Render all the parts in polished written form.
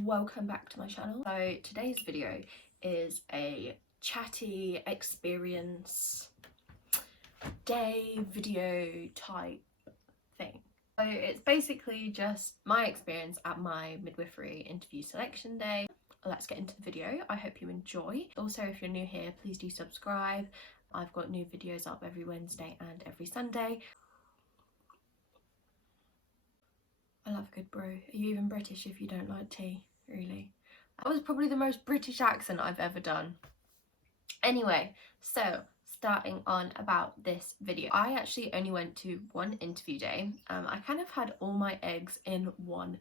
welcome back to my channel. So today's video is a chatty experience day video type thing. So it's basically just my experience at my midwifery interview selection day. Let's get into the video. I hope you enjoy. Also, if you're new here, please do subscribe. I've got new videos up every Wednesday and every Sunday. I love a good brew. Are you even British if you don't like tea? Really? That was probably the most British accent I've ever done. Anyway, so starting on about this video. I actually only went to one interview day. I kind of had all my eggs in one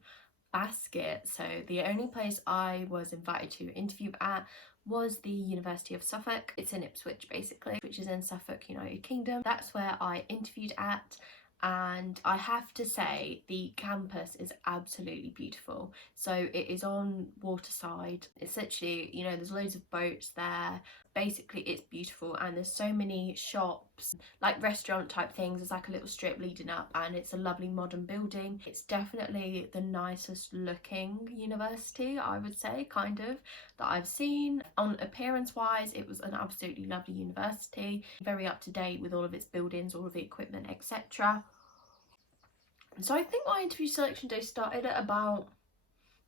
basket. So the only place I was invited to interview at was the University of Suffolk. It's in Ipswich basically, which is in Suffolk, United Kingdom. That's where I interviewed at. And I have to say the campus is absolutely beautiful. So it is on waterside. It's literally, you know, there's loads of boats there. Basically it's beautiful, and there's so many shops, like restaurant type things. There's like a little strip leading up, and it's a lovely modern building. It's definitely the nicest looking university, I would say, kind of, that I've seen. On appearance wise, it was an absolutely lovely university, very up to date with all of its buildings, all of the equipment, etc. So I think my interview selection day started at about,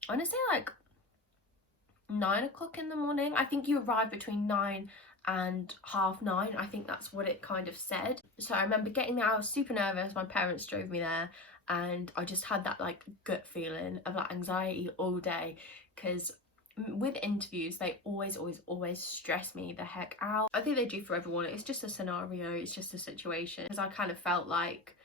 I want to say like 9 o'clock in the morning. I think you arrive between 9 and 9:30. I think that's what it kind of said. So I remember getting there, I was super nervous. My parents drove me there, and I just had that like gut feeling of like anxiety all day, because with interviews they always stress me the heck out. I think they do for everyone. It's just a scenario, it's just a situation, because I kind of felt like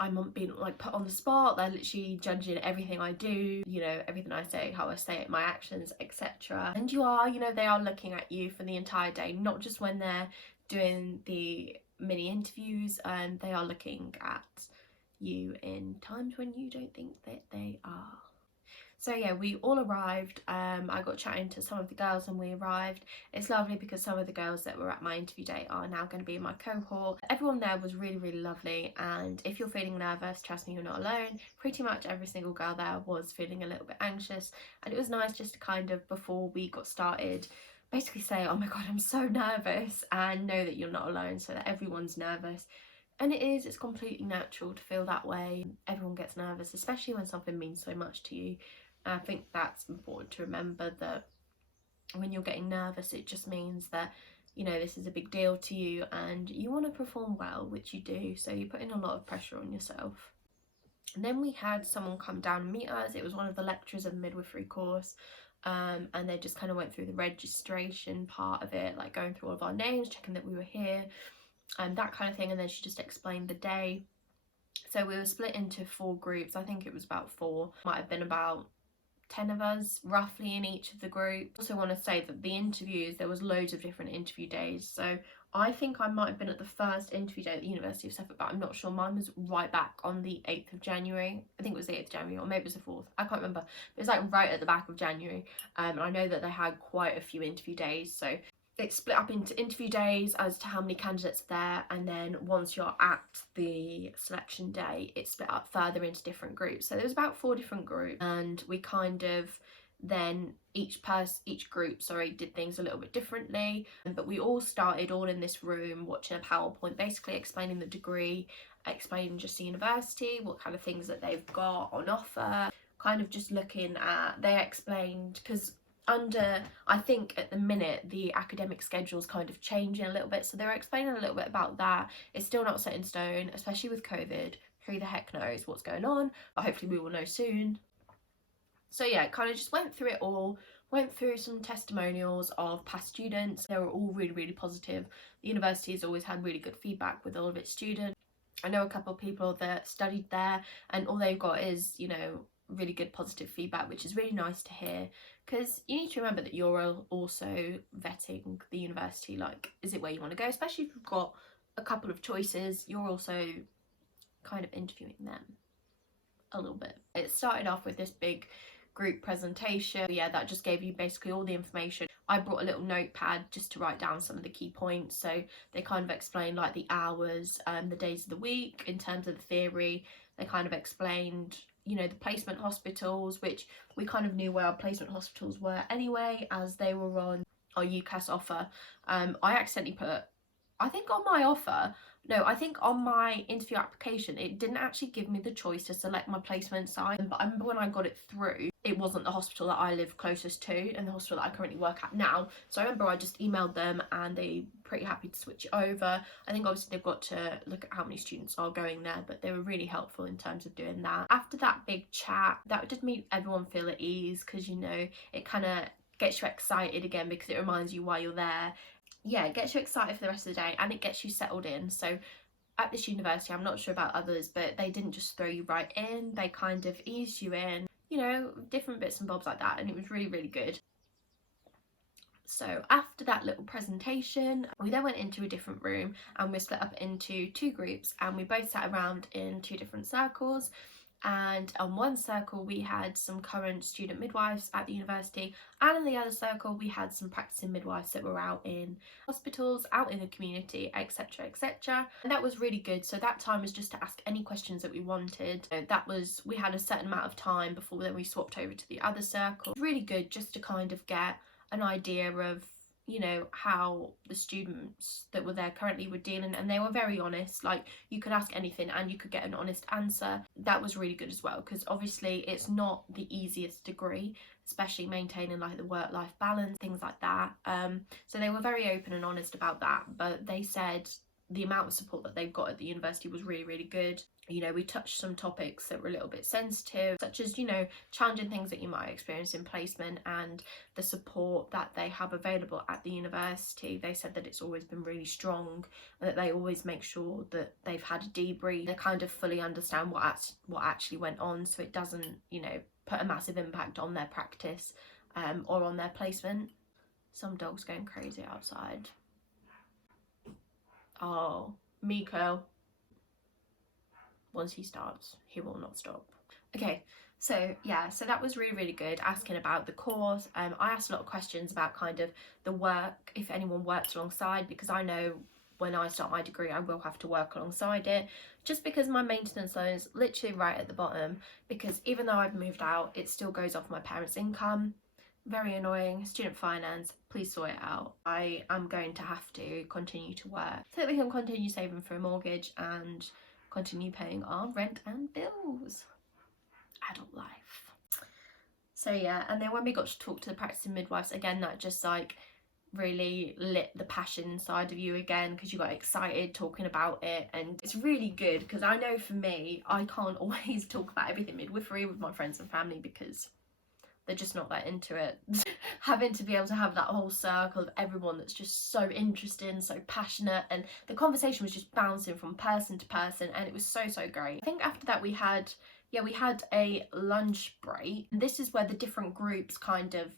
I'm being like put on the spot. They're literally judging everything I do, you know, everything I say, how I say it, my actions, etc. And you are, you know, they are looking at you for the entire day, not just when they're doing the mini interviews, and they are looking at you in times when you don't think that they are. So yeah, we all arrived. I got chatting to some of the girls when we arrived. It's lovely because some of the girls that were at my interview day are now going to be in my cohort. Everyone there was really lovely, and if you're feeling nervous, trust me, you're not alone. Pretty much every single girl there was feeling a little bit anxious, and it was nice just to kind of, before we got started, basically say, oh my god, I'm so nervous, and know that you're not alone, so that everyone's nervous. And it's completely natural to feel that way. Everyone gets nervous, especially when something means so much to you. I think that's important to remember, that when you're getting nervous, it just means that, you know, this is a big deal to you and you want to perform well, which you do, so you're putting a lot of pressure on yourself. And then we had someone come down and meet us. It was one of the lecturers of the midwifery course, and they just kind of went through the registration part of it, like going through all of our names, checking that we were here, and that kind of thing. And then she just explained the day. So we were split into 4 groups. I think it was about 4, might have been about 10 of us roughly in each of the groups. I also want to say that the interviews, there was loads of different interview days. So I think I might have been at the first interview day at the University of Suffolk, but I'm not sure. Mine was right back on the 8th of January. I think it was the 8th of January, or maybe it was the 4th. I can't remember. It was like right at the back of January. And I know that they had quite a few interview days. So it's split up into interview days as to how many candidates are there, and then once you're at the selection day, it's split up further into different groups. So there was about 4 different groups, and we kind of then each group did things a little bit differently. But we all started all in this room watching a PowerPoint, basically explaining the degree, explaining just the university, what kind of things that they've got on offer, kind of just looking at, they explained, because I think at the minute the academic schedule's kind of changing a little bit, so they're explaining a little bit about that. It's still not set in stone, especially with COVID. Who the heck knows what's going on, but hopefully we will know soon. So yeah, kind of just went through it all, went through some testimonials of past students. They were all really positive. The university has always had really good feedback with all of its students. I know a couple of people that studied there, and all they've got is, you know, really good positive feedback, which is really nice to hear, because you need to remember that you're also vetting the university, like, is it where you want to go? Especially if you've got a couple of choices, you're also kind of interviewing them a little bit. It started off with this big group presentation. Yeah, that just gave you basically all the information. I brought a little notepad just to write down some of the key points. So they kind of explained like the hours, the days of the week in terms of the theory. They kind of explained you know, the placement hospitals, which we kind of knew where our placement hospitals were anyway, as they were on our UCAS offer. I accidentally put, I think on my offer, no, I think on my interview application, it didn't actually give me the choice to select my placement site. But I remember when I got it through, it wasn't the hospital that I live closest to and the hospital that I currently work at now. So I remember I just emailed them and they were pretty happy to switch it over. I think obviously they've got to look at how many students are going there, but they were really helpful in terms of doing that. After that big chat, that did make everyone feel at ease, because, you know, it kind of gets you excited again because it reminds you why you're there. Yeah, it gets you excited for the rest of the day and it gets you settled in. So at this university, I'm not sure about others, but they didn't just throw you right in, they kind of eased you in, you know, different bits and bobs like that, and it was really, really good. So after that little presentation, we then went into a different room and we're split up into two groups, and we both sat around in two different circles. And on one circle we had some current student midwives at the university, and in the other circle we had some practicing midwives that were out in hospitals, out in the community, etc, etc. And that was really good. So that time was just to ask any questions that we wanted. We had a certain amount of time before then we swapped over to the other circle. Really good just to kind of get an idea of, you know, how the students that were there currently were dealing, and they were very honest. Like, you could ask anything and you could get an honest answer. That was really good as well, because obviously it's not the easiest degree, especially maintaining like the work-life balance, things like that. So they were very open and honest about that, but they said the amount of support that they've got at the university was really, really good. You know, we touched some topics that were a little bit sensitive, such as, you know, challenging things that you might experience in placement and the support that they have available at the university. They said that it's always been really strong and that they always make sure that they've had a debrief. They kind of fully understand what actually went on, so it doesn't, you know, put a massive impact on their practice or on their placement. Some dog's going crazy outside. Oh, Miko. Once he starts, he will not stop. Okay, so yeah, so that was really, really good, asking about the course. I asked a lot of questions about kind of the work, if anyone works alongside, because I know when I start my degree I will have to work alongside it, just because my maintenance loan is literally right at the bottom, because even though I've moved out, it still goes off my parents' income. Very annoying. Student finance, please sort it out. I am going to have to continue to work so that we can continue saving for a mortgage and continue paying our rent and bills. Adult life. So yeah, and then when we got to talk to the practicing midwives, again, that just like really lit the passion side of you again, because you got excited talking about it. And it's really good, because I know for me, I can't always talk about everything midwifery with my friends and family because they're just not that into it. Having to be able to have that whole circle of everyone that's just so interested and so passionate, and the conversation was just bouncing from person to person, and it was so, so great. I think after that we had a lunch break. This is where the different groups kind of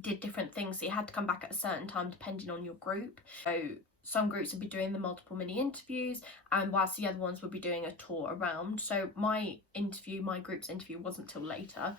did different things, so you had to come back at a certain time depending on your group. So some groups would be doing the multiple mini interviews, and whilst the other ones would be doing a tour around. So my group's interview wasn't till later.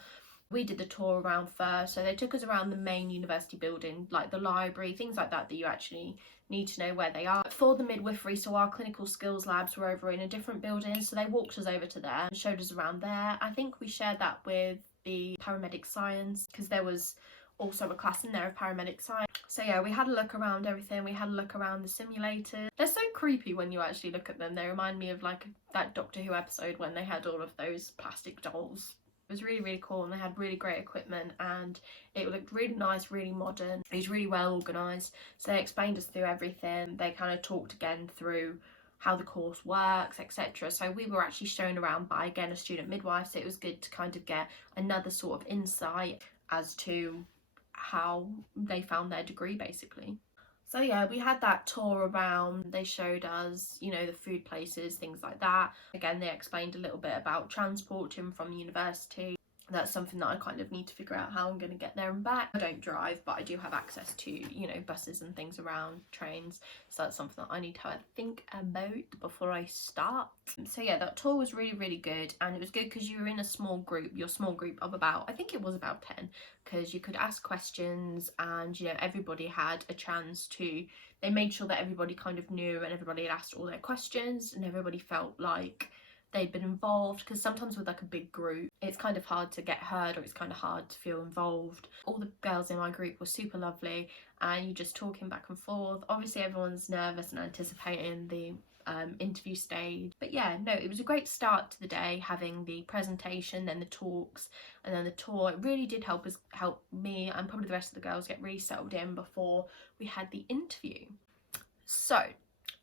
We did the tour around first, so they took us around the main university building, like the library, things like that you actually need to know where they are. For the midwifery, so our clinical skills labs were over in a different building, so they walked us over to there and showed us around there. I think we shared that with the paramedic science, because there was also a class in there of paramedic science. So yeah, we had a look around everything. We had a look around the simulators. They're so creepy when you actually look at them. They remind me of like that Doctor Who episode when they had all of those plastic dolls. It was really, really cool, and they had really great equipment, and it looked really nice, really modern. It was really well organised. So they explained us through everything. They kind of talked again through how the course works, etc. So we were actually shown around by, again, a student midwife, so it was good to kind of get another sort of insight as to how they found their degree, basically. So yeah, we had that tour around. They showed us, you know, the food places, things like that. Again, they explained a little bit about transport to and from the university. That's something that I kind of need to figure out how I'm going to get there and back. I don't drive, but I do have access to, you know, buses and things around, trains. So that's something that I need to have a think about before I start. So yeah, that tour was really, really good. And it was good because you were in a small group, your small group of about, I think it was about 10, because you could ask questions and, you know, everybody had a chance to, they made sure that everybody kind of knew and everybody had asked all their questions and everybody felt like they'd been involved, because sometimes with like a big group it's kind of hard to get heard, or it's kind of hard to feel involved. All the girls in my group were super lovely, and you're just talking back and forth. Obviously everyone's nervous and anticipating the interview stage, but yeah, no, it was a great start to the day, having the presentation, then the talks, and then the tour. It really did help me and probably the rest of the girls get really settled in before we had the interview. So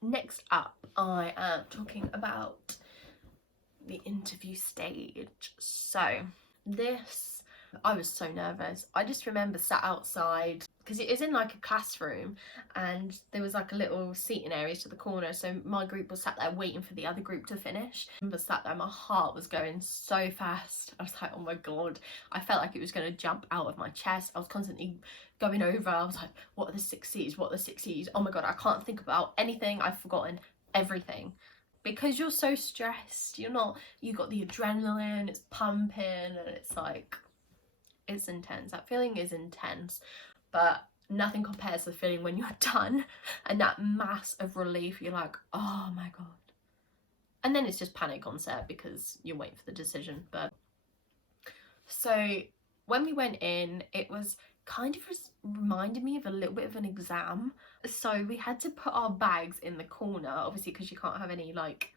next up, I am talking about the interview stage. So this, I was so nervous. I just remember sat outside, because it is in like a classroom, and there was like a little seating area to the corner, so my group was sat there waiting for the other group to finish. I remember sat there, my heart was going so fast. I was like, oh my god, I felt like it was going to jump out of my chest. I was constantly going over, I was like, what are the 6 C's, what are the 6 C's, oh my god, I can't think about anything, I've forgotten everything. Because you're so stressed, you got the adrenaline, it's pumping, and it's like, it's intense. That feeling is intense, but nothing compares to the feeling when you're done and that mass of relief. You're like, oh my god. And then it's just panic on set because you're waiting for the decision. But so when we went in, it was kind of reminded me of a little bit of an exam. So we had to put our bags in the corner, obviously, because you can't have any like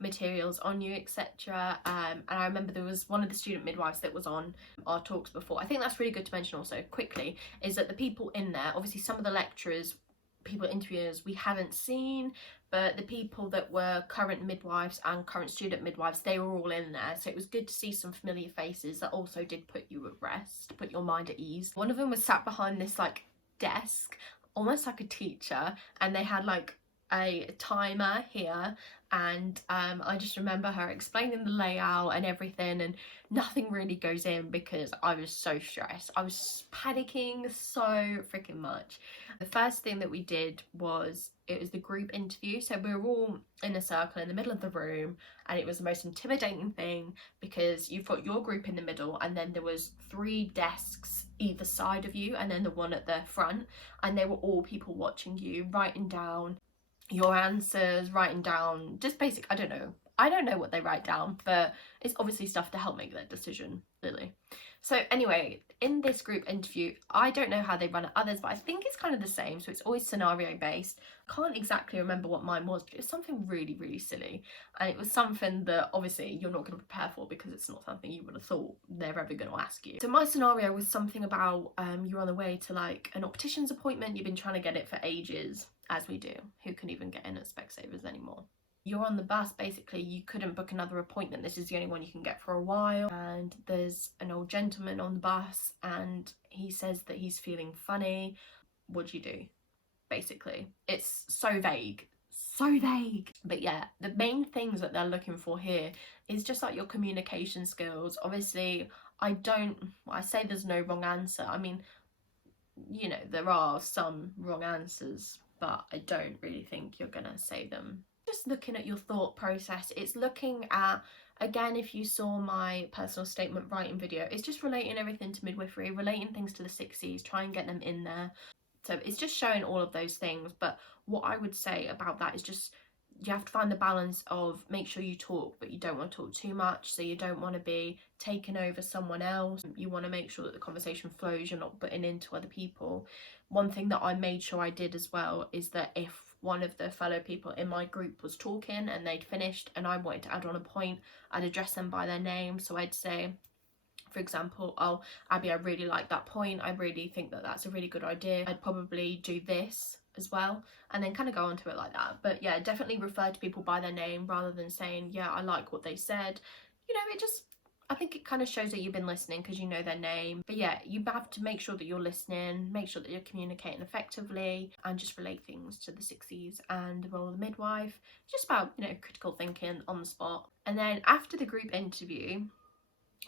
materials on you, etc. And I remember there was one of the student midwives that was on our talks before. I think that's really good to mention also quickly, is that the people in there, obviously some of the lecturers, people interviewers we haven't seen, but the people that were current midwives and current student midwives, they were all in there. So it was good to see some familiar faces that also did put you at rest, put your mind at ease. One of them was sat behind this like desk, almost like a teacher, and they had like a timer here, and I just remember her explaining the layout and everything, and nothing really goes in because I was so stressed. I was panicking so freaking much. The first thing that we did was, it was the group interview. So we were all in a circle in the middle of the room, and it was the most intimidating thing because you've got your group in the middle, and then there was 3 desks either side of you, and then the one at the front, and they were all people watching you, writing down your answers, writing down just basic, I don't know what they write down, but it's obviously stuff to help make their decision, really. So anyway, in this group interview, I don't know how they run at others, but I think it's kind of the same. So it's always scenario based. Can't exactly remember what mine was, but it was something really, really silly. And it was something that obviously you're not going to prepare for because it's not something you would have thought they're ever going to ask you. So my scenario was something about you're on the way to like an optician's appointment. You've been trying to get it for ages, as we do. Who can even get in at Specsavers anymore? You're on the bus, basically, you couldn't book another appointment. This is the only one you can get for a while. And there's an old gentleman on the bus and he says that he's feeling funny. What do you do? Basically, it's so vague. So vague. But yeah, the main things that they're looking for here is just like your communication skills. Obviously, I say there's no wrong answer. I mean, you know, there are some wrong answers, but I don't really think you're gonna say them. Just looking at your thought process, it's looking at, again, if you saw my personal statement writing video, it's just relating everything to midwifery, relating things to the 6 C's, try and get them in there. So it's just showing all of those things. But what I would say about that is just, you have to find the balance of make sure you talk, but you don't want to talk too much. So you don't want to be taking over someone else. You want to make sure that the conversation flows, you're not butting into other people. One thing that I made sure I did as well is that if one of the fellow people in my group was talking and they'd finished and I wanted to add on a point, I'd address them by their name. So I'd say, for example, oh, Abby, I really like that point. I really think that that's a really good idea. I'd probably do this as well, and then kind of go on to it like that. But yeah, definitely refer to people by their name rather than saying, yeah, I like what they said. You know, it just, I think it kind of shows that you've been listening because you know their name. But yeah, you have to make sure that you're listening, make sure that you're communicating effectively, and just relate things to the 6 C's and the role of the midwife. Just about, you know, critical thinking on the spot. And then after the group interview,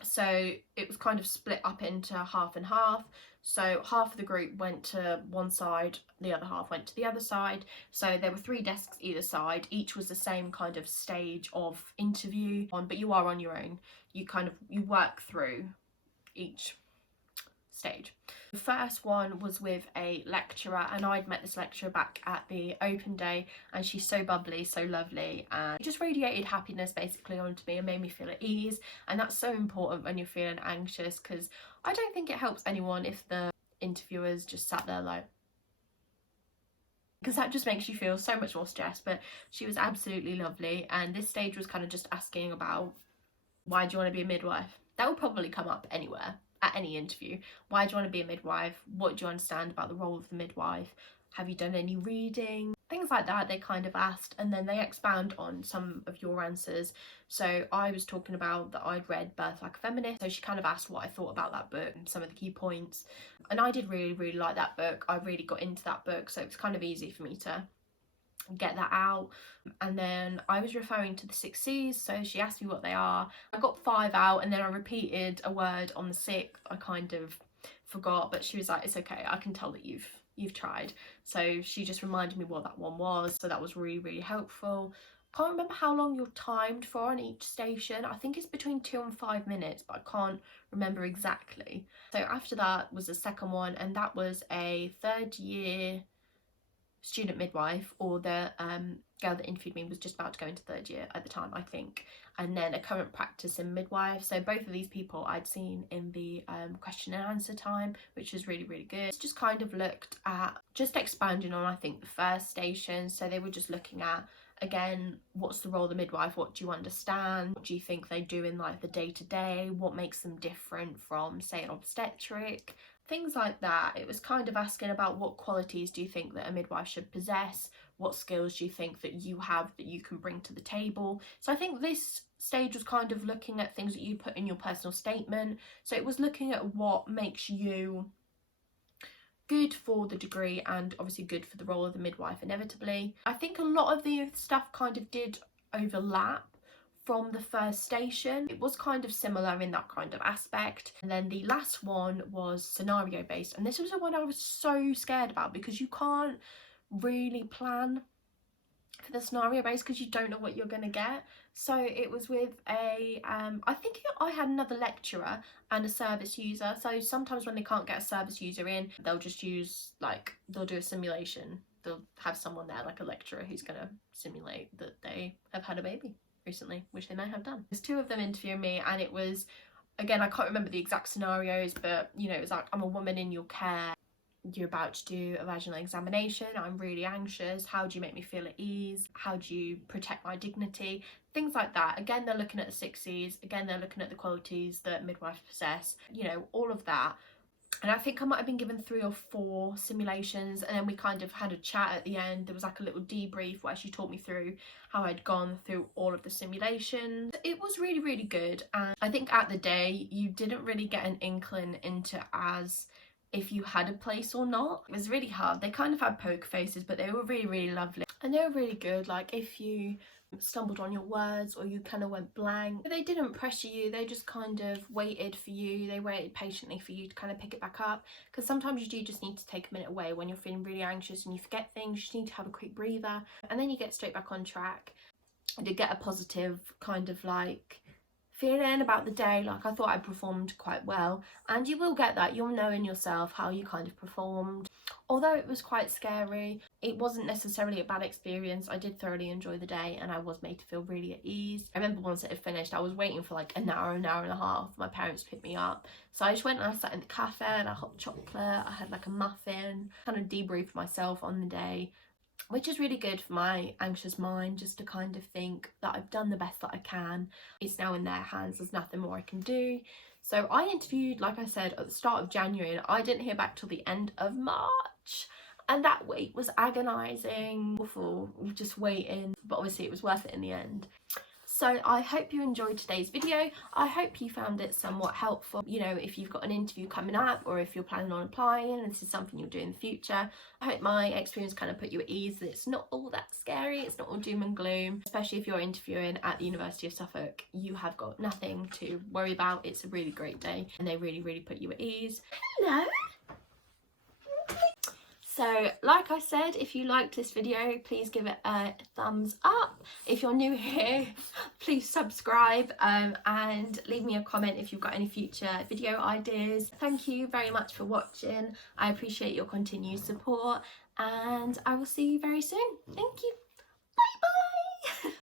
so it was kind of split up into half and half. So half of the group went to one side, the other half went to the other side. So there were 3 desks either side. Each was the same kind of stage of interview, but you are on your own. You work through each stage. The first one was with a lecturer, and I'd met this lecturer back at the open day, and she's so bubbly, so lovely, and just radiated happiness basically onto me and made me feel at ease. And that's so important when you're feeling anxious, because I don't think it helps anyone if the interviewers just sat there like, because that just makes you feel so much more stressed. But she was absolutely lovely, and this stage was kind of just asking about, why do you want to be a midwife? That will probably come up anywhere, at any interview. Why do you want to be a midwife? What do you understand about the role of the midwife? Have you done any reading? Things like that they kind of asked, and then they expound on some of your answers. So I was talking about that I'd read Birth Like a Feminist, so she kind of asked what I thought about that book and some of the key points. And I did really like that book. I really got into that book, so it was kind of easy for me to get that out. And then I was referring to the 6 C's, so she asked me what they are. I got 5 out, and then I repeated a word on the 6th. I kind of forgot, but she was like, it's okay, I can tell that you've tried. So she just reminded me what that one was, so that was really helpful. Can't remember how long you're timed for on each station. I think it's between 2 and 5 minutes, but I can't remember exactly. So after that was the second one, and that was a 3rd year student midwife, or the girl that interviewed me was just about to go into 3rd year at the time, I think, and then a current practicing midwife. So both of these people I'd seen in the question and answer time, which was really good. It's just kind of looked at, just expanding on, I think, the first station. So they were just looking at, again, what's the role of the midwife? What do you understand? What do you think they do in like the day-to-day? What makes them different from, say, an obstetric? Things like that. It was kind of asking about, what qualities do you think that a midwife should possess? What skills do you think that you have that you can bring to the table? So I think this stage was kind of looking at things that you put in your personal statement. So it was looking at what makes you good for the degree, and obviously good for the role of the midwife inevitably. I think a lot of the stuff kind of did overlap from the first station. It was kind of similar in that kind of aspect. And then the last one was scenario based, and this was the one I was so scared about, because you can't really plan for the scenario based because you don't know what you're going to get. So it was with a I think I had another lecturer and a service user. So sometimes when they can't get a service user in, they'll just use, like, they'll do a simulation. They'll have someone there, like a lecturer, who's going to simulate that they have had a baby recently, which they may have done. There's 2 of them interviewing me, and it was, again, I can't remember the exact scenarios, but you know, it was like, I'm a woman in your care, you're about to do a vaginal examination, I'm really anxious, how do you make me feel at ease, how do you protect my dignity, things like that. Again, they're looking at the 6 C's, again, they're looking at the qualities that midwives possess, you know, all of that. And I think I might have been given 3 or 4 simulations, and then we kind of had a chat at the end. There was like a little debrief where she talked me through how I'd gone through all of the simulations. It was really good, and I think at the day you didn't really get an inkling into as if you had a place or not. It was really hard. They kind of had poker faces, but they were really lovely, and they were really good. Like, if you stumbled on your words or you kind of went blank, they didn't pressure you, they just kind of waited for you, they waited patiently for you to kind of pick it back up, because sometimes you do just need to take a minute away when you're feeling really anxious and you forget things. You just need to have a quick breather, and then you get straight back on track. I did get a positive kind of like feeling about the day, like I thought I performed quite well, and you will get that, you'll know in yourself how you kind of performed. Although it was quite scary, it wasn't necessarily a bad experience. I did thoroughly enjoy the day, and I was made to feel really at ease. I remember once it had finished, I was waiting for like an hour and a half for my parents to pick me up, so I just went and I sat in the cafe and I had hot chocolate, I had like a muffin, kind of debriefed myself on the day, which is really good for my anxious mind, just to kind of think that I've done the best that I can. It's now in their hands, there's nothing more I can do. So I interviewed, like I said, at the start of January, and I didn't hear back till the end of March. And that wait was agonising, awful, just waiting, but obviously it was worth it in the end. So I hope you enjoyed today's video. I hope you found it somewhat helpful. You know, if you've got an interview coming up, or if you're planning on applying and this is something you'll do in the future, I hope my experience kind of put you at ease, that it's not all that scary, it's not all doom and gloom. Especially if you're interviewing at the University of Suffolk, you have got nothing to worry about. It's a really great day, and they really put you at ease. Hello! So like I said, if you liked this video, please give it a thumbs up. If you're new here, please subscribe, and leave me a comment if you've got any future video ideas. Thank you very much for watching. I appreciate your continued support, and I will see you very soon. Thank you. Bye bye.